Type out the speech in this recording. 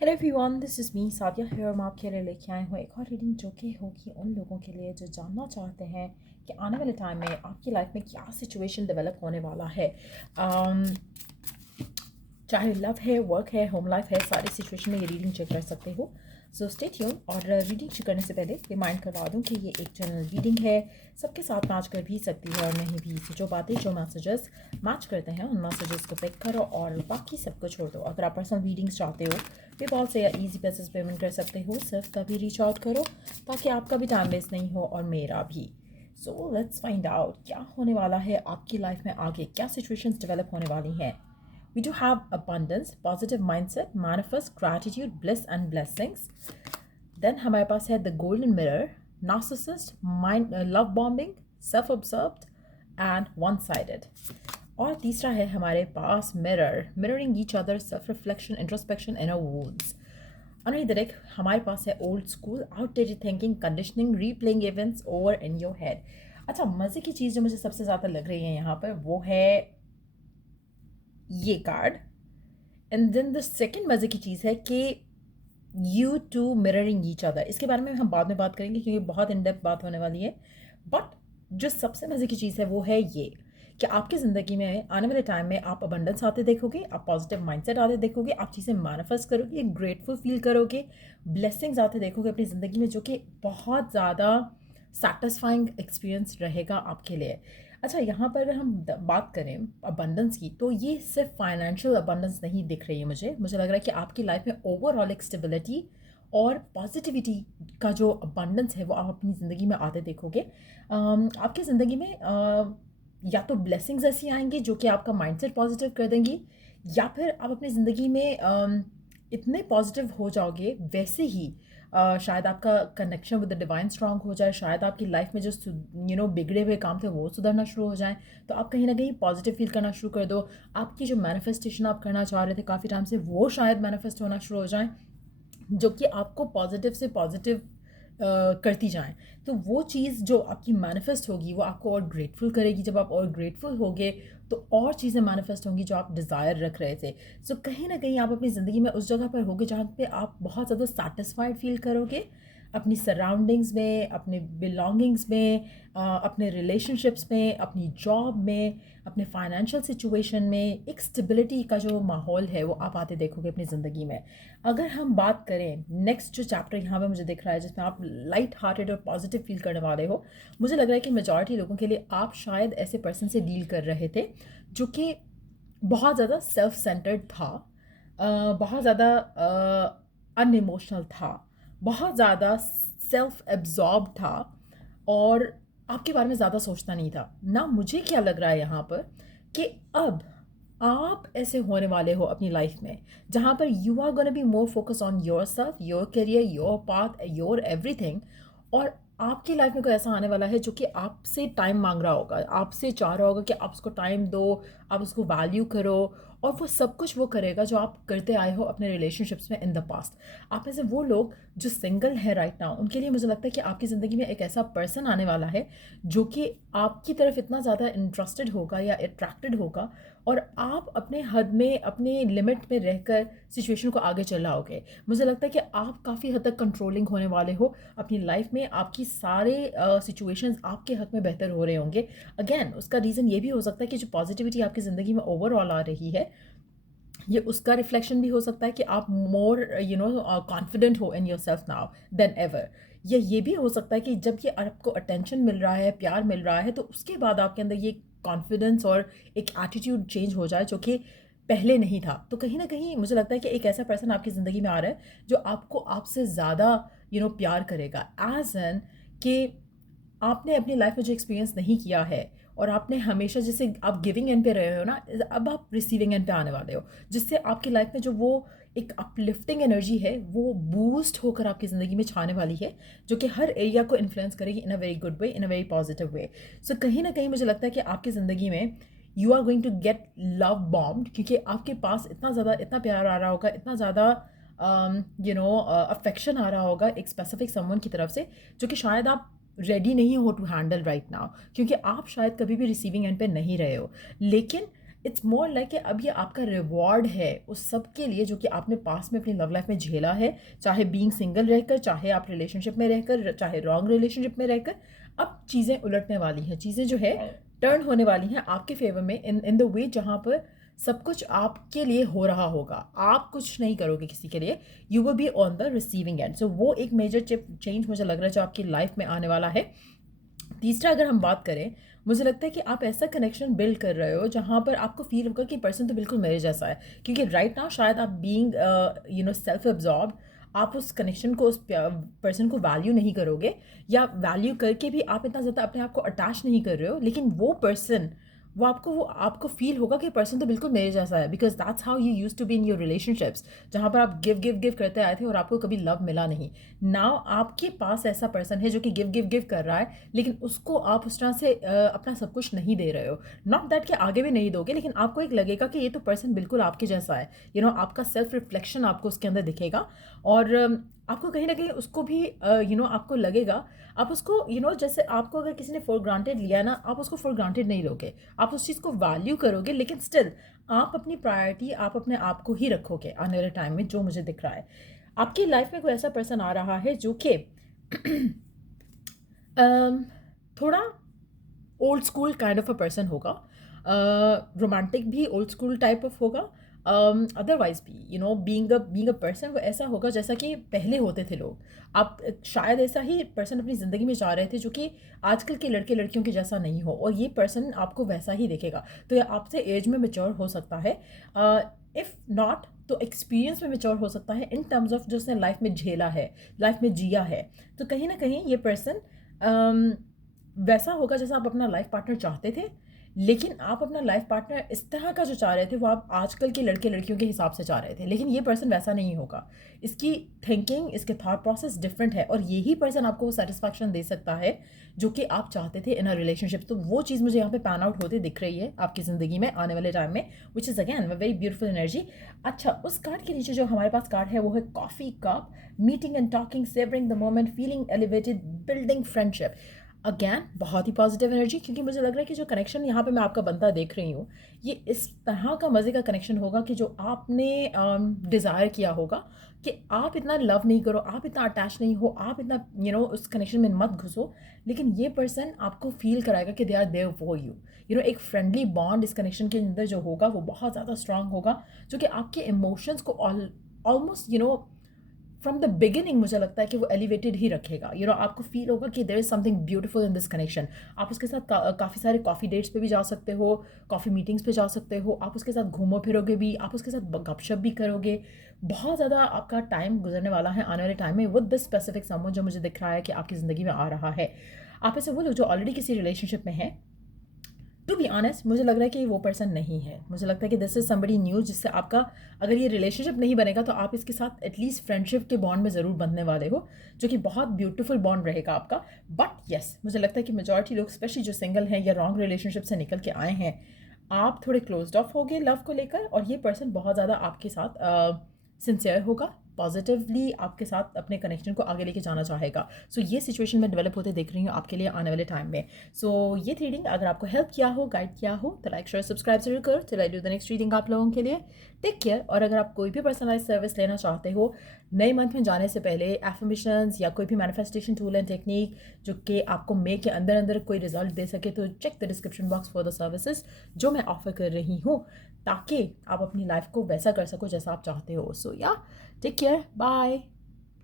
Hello everyone, this is me Sadia here. हम आपके लिए लेके आए हुए एक और रीडिंग जो कि होगी उन लोगों के लिए जो जानना चाहते हैं कि आने वाले टाइम में आपकी लाइफ में क्या सिचुएशन डेवलप होने वाला है। um, चाहे लव है, वर्क है, होम लाइफ है, सारी सिचुएशन में ये रीडिंग चेक कर सकते हो। So stay tune. और रीडिंग शुरू करने से पहले रिमाइंड करवा दूं कि ये एक जनरल रीडिंग है, सबके साथ मैच कर भी सकती है और नहीं भी। जो बातें, जो मैसेजेस मैच करते हैं उन मैसेजेस को पिक करो और बाकी सबको छोड़ दो। अगर आप पर्सनल रीडिंग्स चाहते हो पेपॉल से या ईजी पैसेज पेमेंट कर सकते हो। सिर्फ तभी रीच आउट करो ताकि आपका भी टाइम वेस्ट नहीं हो और मेरा भी। सो लेट्स फाइंड आउट क्या होने वाला है आपकी लाइफ में आगे, क्या सिचुएशंस डेवलप होने वाली हैं। We do have abundance, positive mindset, manifest, gratitude, bliss and blessings. Then हमारे पास है the golden mirror, narcissist, mind, love bombing, self-absorbed and one-sided. और तीसरा है हमारे पास mirror, mirroring each other, self-reflection, introspection, inner wounds. और इधर एक हमारे पास है old school, outdated thinking, conditioning, replaying events over in your head. अच्छा, मज़े की चीज़ जो मुझे सबसे ज़्यादा लग रही है यहाँ पर वो है ये card. And then the second मज़े की चीज़ है कि you two mirroring each other. इसके बारे में हम बाद में बात करेंगे क्योंकि बहुत इन डेप्थ बात होने वाली है। बट जो सबसे मज़े की चीज़ है वो है ये कि आपकी ज़िंदगी में आने वाले टाइम में आप अबंडेंस आते देखोगे, आप पॉजिटिव माइंडसेट आते देखोगे, आप चीज़ें मैनिफेस्ट करोगे, ग्रेटफुल फील करोगे, ब्लेसिंग्स आते देखोगे अपनी ज़िंदगी में, जो कि बहुत ज़्यादा सेटिस्फाइंग एक्सपीरियंस रहेगा आपके लिए। अच्छा, यहाँ पर अगर हम बात करें अबंडेंस की तो ये सिर्फ फाइनेंशियल अबंडेंस नहीं दिख रही है। मुझे लग रहा है कि आपकी लाइफ में ओवरऑल एक स्टेबिलिटी और पॉजिटिविटी का जो अबंडेंस है वो आप अपनी ज़िंदगी में आते देखोगे। आपकी ज़िंदगी में या तो ब्लेसिंग्स ऐसी आएंगी जो कि आपका माइंडसेट पॉजिटिव कर देंगी, या फिर आप अपनी ज़िंदगी में इतने पॉजिटिव हो जाओगे वैसे ही शायद आपका connection with the divine strong हो जाए, शायद आपकी लाइफ में जो बिगड़े हुए काम थे वो सुधरना शुरू हो जाए, तो आप कहीं ना कहीं पॉजिटिव फील करना शुरू कर दो। आपकी जो मैनिफेस्टेशन आप करना चाह रहे थे काफ़ी टाइम से वो शायद मैनिफेस्ट होना शुरू हो जाए, जो कि आपको पॉजिटिव से पॉजिटिव करती जाएं। तो वो चीज़ जो आपकी मैनिफेस्ट होगी वो आपको और ग्रेटफुल करेगी। जब आप और ग्रेटफुल होगे तो और चीज़ें मैनिफेस्ट होंगी जो आप डिज़ायर रख रहे थे। सो कहीं ना कहीं आप अपनी ज़िंदगी में उस जगह पर होगे जहाँ पे आप बहुत ज़्यादा सेटिस्फाइड फील करोगे अपनी सराउंडिंग्स में, अपने बिलोंगिंग्स में, अपने रिलेशनशिप्स में, अपनी जॉब में, अपने फाइनेंशियल सिचुएशन में। एक स्टेबिलिटी का जो माहौल है वो आप आते देखोगे अपनी ज़िंदगी में। अगर हम बात करें नेक्स्ट जो चैप्टर यहाँ पे मुझे दिख रहा है जिसमें आप लाइट हार्टेड और पॉजिटिव फील करने वाले हो, मुझे लग रहा है कि मेजॉरिटी लोगों के लिए आप शायद ऐसे पर्सन से डील कर रहे थे जो कि बहुत ज़्यादा सेल्फ सेंटर्ड था, बहुत ज़्यादा अनइमोशनल था, बहुत ज़्यादा सेल्फ एब्जॉर्ब था और आपके बारे में ज़्यादा सोचता नहीं था ना। मुझे क्या लग रहा है यहाँ पर कि अब आप ऐसे होने वाले हो अपनी लाइफ में जहाँ पर you are gonna be more focus on yourself, your career, your path, your everything. और आपकी लाइफ में कोई ऐसा आने वाला है जो कि आपसे टाइम मांग रहा होगा, आपसे चाह रहा होगा कि आप उसको टाइम दो, आप उसको वैल्यू करो, और वो सब कुछ वो करेगा जो आप करते आए हो अपने रिलेशनशिप्स में इन द पास्ट। आप में से वो लोग जो सिंगल है राइट नाउ, उनके लिए मुझे लगता है कि आपकी ज़िंदगी में एक ऐसा पर्सन आने वाला है जो कि आपकी तरफ इतना ज़्यादा इंटरेस्टेड होगा या अट्रैक्टेड होगा, और आप अपने हद में, अपने लिमिट में रहकर सिचुएशन को आगे चलाओगे। मुझे लगता है कि आप काफ़ी हद तक कंट्रोलिंग होने वाले हो अपनी लाइफ में। आपकी सारे सिचुएशंस आपके हक में बेहतर हो रहे होंगे। अगेन उसका रीज़न ये भी हो सकता है कि जो पॉजिटिविटी आपकी ज़िंदगी में ओवरऑल आ रही है ये उसका रिफ्लेक्शन भी हो सकता है कि आप मोर कॉन्फिडेंट हो in your self now then ever. या ये भी हो सकता है कि जब ये आपको अटेंशन मिल रहा है, प्यार मिल रहा है, तो उसके बाद आपके अंदर ये कॉन्फिडेंस और एक एटीट्यूड चेंज हो जाए जो कि पहले नहीं था। तो कहीं ना कहीं मुझे लगता है कि एक ऐसा पर्सन आपकी ज़िंदगी में आ रहा है जो आपको आपसे ज़्यादा प्यार करेगा, एज एन कि आपने अपनी लाइफ में जो एक्सपीरियंस नहीं किया है और आपने हमेशा, जैसे आप गिविंग एंड पे रहे हो ना, अब आप रिसीविंग एंड पे आने वाले हो, जिससे आपकी लाइफ में जो वो एक अपलिफ्टिंग एनर्जी है वो बूस्ट होकर आपकी ज़िंदगी में छाने वाली है, जो कि हर एरिया को इन्फ्लुएंस करेगी in a very good way, in a very positive way. So कहीं ना कहीं मुझे लगता है कि आपकी ज़िंदगी में you are going to get love bombed, क्योंकि आपके पास इतना ज़्यादा, इतना प्यार आ रहा होगा, इतना ज़्यादा अफेक्शन आ रहा होगा एक स्पेसिफिक समवन की तरफ से, जो कि शायद आप रेडी नहीं हो टू हैंडल राइट नाउ, क्योंकि आप शायद कभी भी रिसीविंग एंड पे नहीं रहे हो। लेकिन इट्स मोर लाइक कि अब ये आपका रिवॉर्ड है उस सब के लिए जो कि आपने पास में अपनी लव लाइफ में झेला है, चाहे बीइंग सिंगल रहकर, चाहे आप रिलेशनशिप में रहकर, चाहे रॉन्ग रिलेशनशिप में रहकर। अब चीज़ें उलटने वाली हैं, चीज़ें जो है टर्न होने वाली हैं आपके फेवर में, इन द वे जहाँ पर सब कुछ आपके लिए हो रहा होगा, आप कुछ नहीं करोगे किसी के लिए, you will be on the receiving end. So वो एक मेजर चेंज मुझे लग रहा है जो आपकी लाइफ में आने वाला है। तीसरा अगर हम बात करें, मुझे लगता है कि आप ऐसा कनेक्शन बिल्ड कर रहे हो जहाँ पर आपको फील होगा कि पर्सन तो बिल्कुल मेरे जैसा है, क्योंकि राइट नाउ शायद आप बीइंग सेल्फ एब्जॉर्ब, आप उस कनेक्शन को, उस पर्सन को वैल्यू नहीं करोगे, या वैल्यू करके भी आप इतना ज़्यादा अपने आप को अटैच नहीं कर रहे हो, लेकिन वो पर्सन, वो आपको फील होगा कि पर्सन तो बिल्कुल मेरे जैसा है, because that's how you use to be in your relationships, जहाँ पर आप गिव गिव गिव करते आए थे और आपको कभी लव मिला नहीं। नाउ आपके पास ऐसा पर्सन है जो कि गिव गिव गिव कर रहा है, लेकिन उसको आप उस तरह से अपना सब कुछ नहीं दे रहे हो। नॉट दैट कि आगे भी नहीं दोगे, लेकिन आपको एक लगेगा कि ये तो पर्सन बिल्कुल आपके जैसा है, आपका सेल्फ रिफ्लेक्शन आपको उसके अंदर दिखेगा, और आपको कहीं ना कहीं उसको भी आपको लगेगा, आप उसको जैसे आपको अगर किसी ने फॉर ग्रांटेड लिया ना, आप उसको फॉर ग्रांटेड नहीं लोगे, आप उस चीज़ को वैल्यू करोगे, लेकिन स्टिल आप अपनी प्रायोरिटी, आप अपने आप को ही रखोगे आने वाले टाइम में, जो मुझे दिख रहा है। आपकी लाइफ में कोई ऐसा पर्सन आ रहा है जो कि थोड़ा old school kind of a person होगा, रोमांटिक भी ओल्ड स्कूल टाइप ऑफ होगा, अदरवाइज भी बीइंग अ पर्सन वो ऐसा होगा जैसा कि पहले होते थे लोग। आप शायद ऐसा ही पर्सन अपनी ज़िंदगी में जा रहे थे जो कि आजकल के लड़के लड़कियों के जैसा नहीं हो, और ये पर्सन आपको वैसा ही देखेगा। तो ये आपसे एज में मेच्योर हो सकता है, इफ़ नॉट तो एक्सपीरियंस में मेच्योर हो सकता है, इन टर्म्स ऑफ जो उसने लाइफ में झेला है, लाइफ में जिया है। तो कहीं ना कहीं ये पर्सन वैसा होगा जैसा आप अपना लाइफ पार्टनर चाहते थे, लेकिन आप अपना लाइफ पार्टनर इस तरह का जो चाह रहे थे वो आप आजकल के लड़के लड़कियों के हिसाब से चाह रहे थे, लेकिन ये पर्सन वैसा नहीं होगा। इसकी थिंकिंग, इसके थॉट प्रोसेस डिफरेंट है, और यही पर्सन आपको वो सेटिस्फैक्शन दे सकता है जो कि आप चाहते थे इन अ रिलेशनशिप। तो वो चीज़ मुझे यहाँ पे पैन आउट होते दिख रही है आपकी ज़िंदगी में आने वाले टाइम में, which is again very beautiful energy. अच्छा, उस कार्ड के नीचे जो हमारे पास कार्ड है वो है coffee cup, meeting and talking, savouring the moment, feeling elevated, building friendship. Again बहुत ही पॉजिटिव एनर्जी, क्योंकि मुझे लग रहा है कि जो कनेक्शन यहाँ पे मैं आपका बनता देख रही हूँ, ये इस तरह का मज़े का कनेक्शन होगा कि जो आपने डिज़ायर किया होगा कि आप इतना लव नहीं करो, आप इतना अटैच नहीं हो, आप इतना उस कनेक्शन में मत घुसो, लेकिन ये पर्सन आपको फील कराएगा कि they are there for you. एक फ्रेंडली बॉन्ड इस कनेक्शन के अंदर जो होगा वो बहुत ज़्यादा स्ट्रांग होगा, जो कि आपके इमोशंस को ऑलमोस्ट फ्रॉम द बिगिनिंग मुझे लगता है कि वो एलिवेटेड ही रखेगा। आपको फील होगा कि there is something beautiful in this connection. आप उसके साथ काफ़ी सारे कॉफ़ी डेट्स पे भी जा सकते हो, कॉफ़ी मीटिंग्स पे जा सकते हो, आप उसके साथ घूमो फिरोगे भी, आप उसके साथ गपशप भी करोगे। बहुत ज़्यादा आपका टाइम गुजरने वाला है आने वाले टाइम में विद दिस स्पेसिफिक समवन जो मुझे दिख रहा है कि आपकी ज़िंदगी में आ रहा है। आप ऐसे वो लोग जो ऑलरेडी किसी रिलेशनशिप में हैं, टू बी ऑनेस्ट मुझे लग रहा है कि वो पर्सन नहीं है। मुझे लगता है कि दिस इज समबडी न्यू, जिससे आपका अगर ये रिलेशनशिप नहीं बनेगा तो आप इसके साथ एटलीस्ट फ्रेंडशिप के बॉन्ड में ज़रूर बंधने वाले हो, जो कि बहुत ब्यूटीफुल बॉन्ड रहेगा आपका। बट येस, मुझे लगता है कि मेजॉरिटी लोग, स्पेशली जो सिंगल हैं या रॉन्ग रिलेशनशिप से निकल के आए हैं, आप थोड़े क्लोज्ड ऑफ हो गए लव को लेकर, और ये पर्सन बहुत ज़्यादा आपके साथ सिंसियर होगा, पॉजिटिवली आपके साथ अपने कनेक्शन को आगे लेके जाना चाहेगा। सो ये सिचुएशन में डेवलप होते देख रही हूँ आपके लिए आने वाले टाइम में। सो ये रीडिंग अगर आपको हेल्प किया हो, गाइड किया हो, तो लाइक शेयर सब्सक्राइब जरूर करो till I do the next reading आप लोगों के लिए। Take care. और अगर आप कोई भी पर्सनलाइज सर्विस लेना चाहते हो नए मंथ में जाने से पहले, एफर्मेशंस या कोई भी मैनिफेस्टेशन टूल एंड टेक्निक जो कि आपको मे के अंदर अंदर कोई रिजल्ट दे सके, तो check the description box for the services जो मैं ऑफर कर रही हूँ, ताकि आप अपनी लाइफ को वैसा कर सको जैसा आप चाहते हो। सो या टेक केयर, बाय।